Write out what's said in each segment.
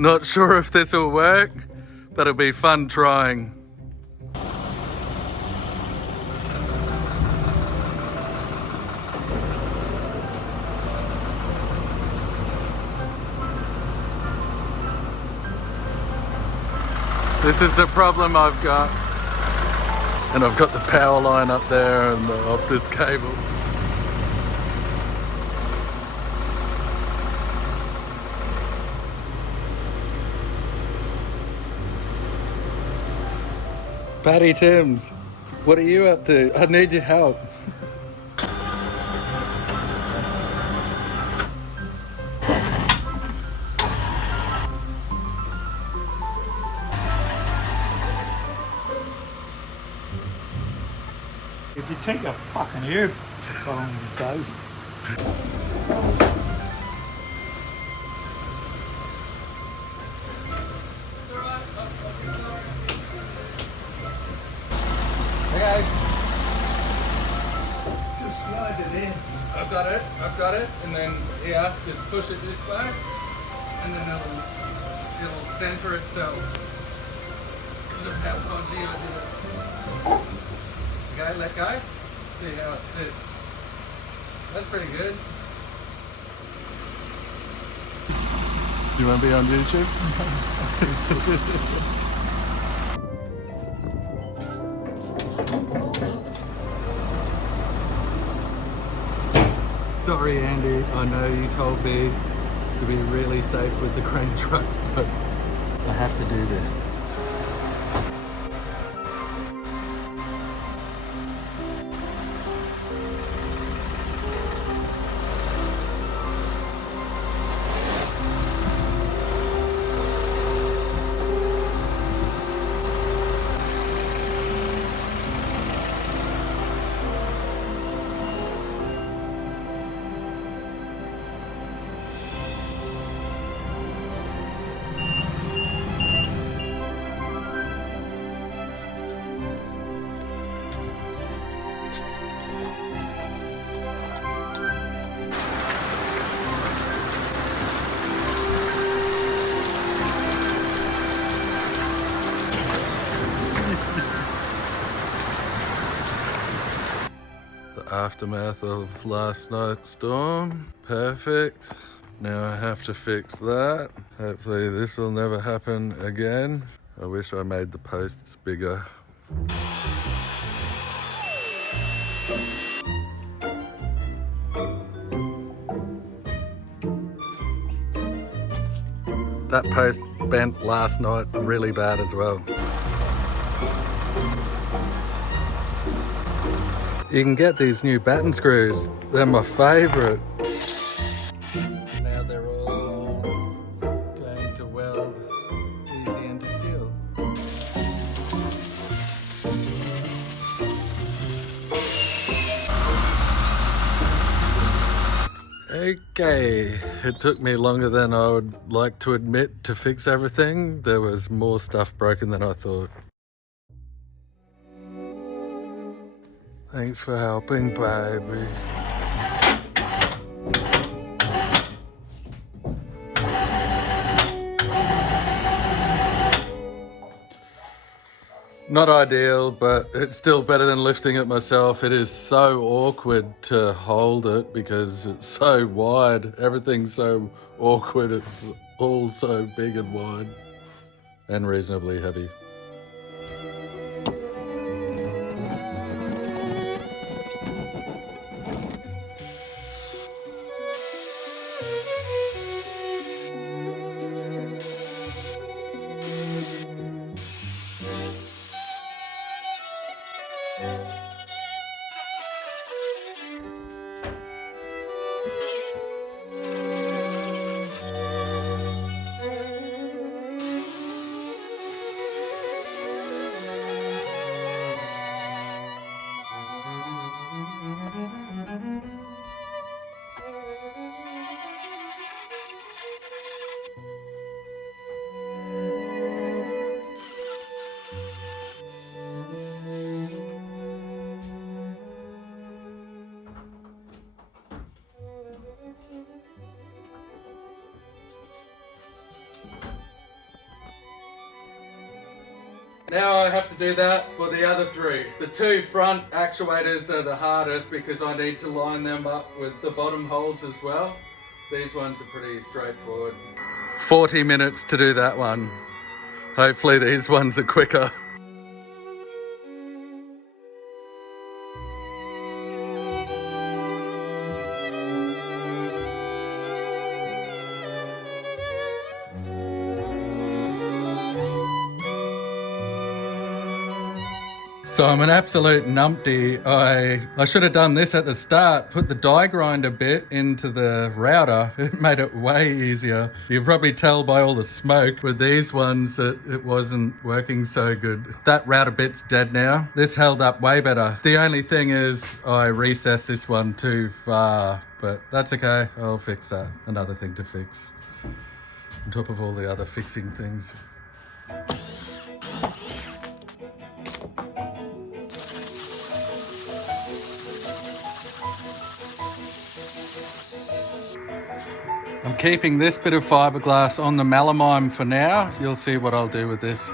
Not sure if this will work, but it'll be fun trying. This is the problem I've got. And I've got the power line up there and the Optus cable. Patty Timms, what are you up to? I need your help. If you take a fucking herb from the toe. Okay. Just slide it in. I've got it. And then, yeah, just push it this way. And then it'll center itself. Because of how dodgy I did it. Okay, let go. See how it sits. That's pretty good. Do you want to be on YouTube? Sorry, Andy. I know you told me to be really safe with the crane truck, but I have to do this. Aftermath of last night's storm. Perfect. Now I have to fix that. Hopefully this will never happen again. I wish I made the posts bigger. That post bent last night really bad as well. You can get these new batten screws. They're my favourite. Now they're all going to weld easy into steel. Okay, it took me longer than I would like to admit to fix everything. There was more stuff broken than I thought. Thanks for helping, baby. Not ideal, but it's still better than lifting it myself. It is so awkward to hold it because it's so wide. Everything's so awkward. It's all so big and wide and reasonably heavy. Now I have to do that for the other three. The two front actuators are the hardest because I need to line them up with the bottom holes as well. These ones are pretty straightforward. 40 minutes to do that one. Hopefully these ones are quicker. So I'm an absolute numpty. I should have done this at the start, put the die grinder bit into the router. It made it way easier. You can probably tell by all the smoke with these ones that it wasn't working so good. That router bit's dead now. This held up way better. The only thing is I recessed this one too far, but that's okay. I'll fix that. Another thing to fix. On top of all the other fixing things. I'm keeping this bit of fiberglass on the melamine for now. You'll see what I'll do with this.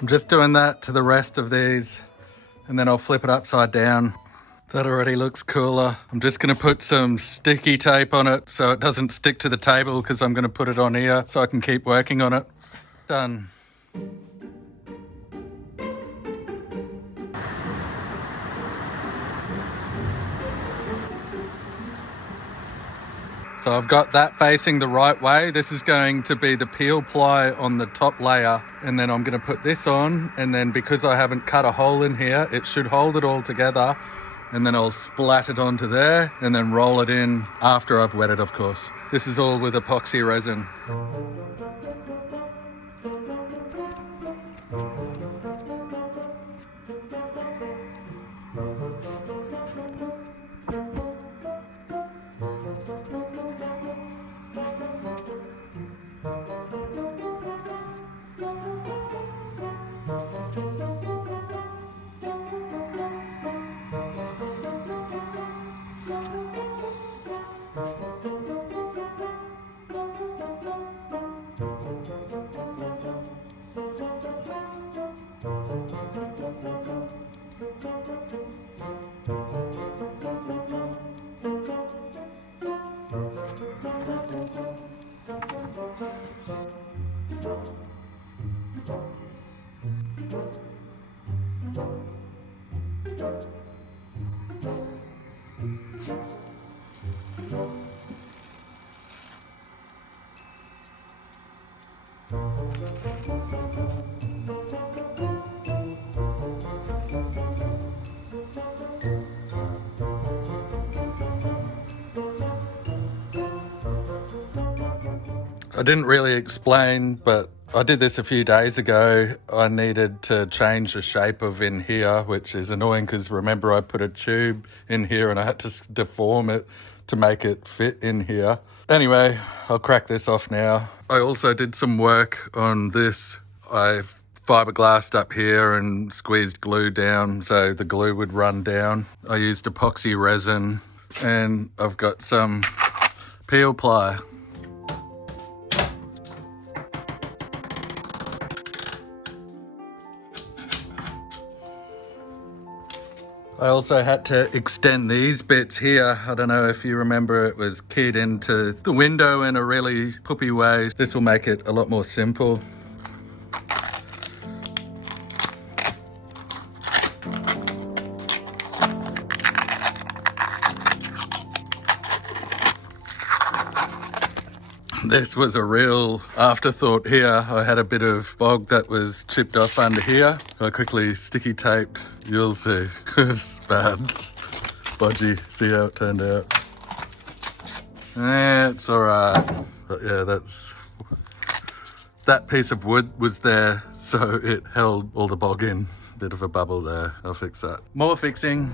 I'm just doing that to the rest of these and then I'll flip it upside down. That already looks cooler. I'm just going to put some sticky tape on it so it doesn't stick to the table because I'm going to put it on here so I can keep working on it. Done. So I've got that facing the right way. This is going to be the peel ply on the top layer. And then I'm going to put this on. And then because I haven't cut a hole in here, it should hold it all together. And then I'll splat it onto there and then roll it in after I've wet it, of course. This is all with epoxy resin. I didn't really explain, but I did this a few days ago. I needed to change the shape of in here, which is annoying because remember I put a tube in here and I had to deform it to make it fit in here. Anyway, I'll crack this off now. I also did some work on this. I've fiberglassed up here and squeezed glue down so the glue would run down. I used epoxy resin and I've got some peel ply. I also had to extend these bits here. I don't know if you remember, it was keyed into the window in a really poopy way. This will make it a lot more simple. This was a real afterthought here. I had a bit of bog that was chipped off under here. I quickly sticky taped. You'll see. It's bad. Bodgy. See how it turned out. It's alright. But yeah, that piece of wood was there, so it held all the bog in. Bit of a bubble there. I'll fix that. More fixing.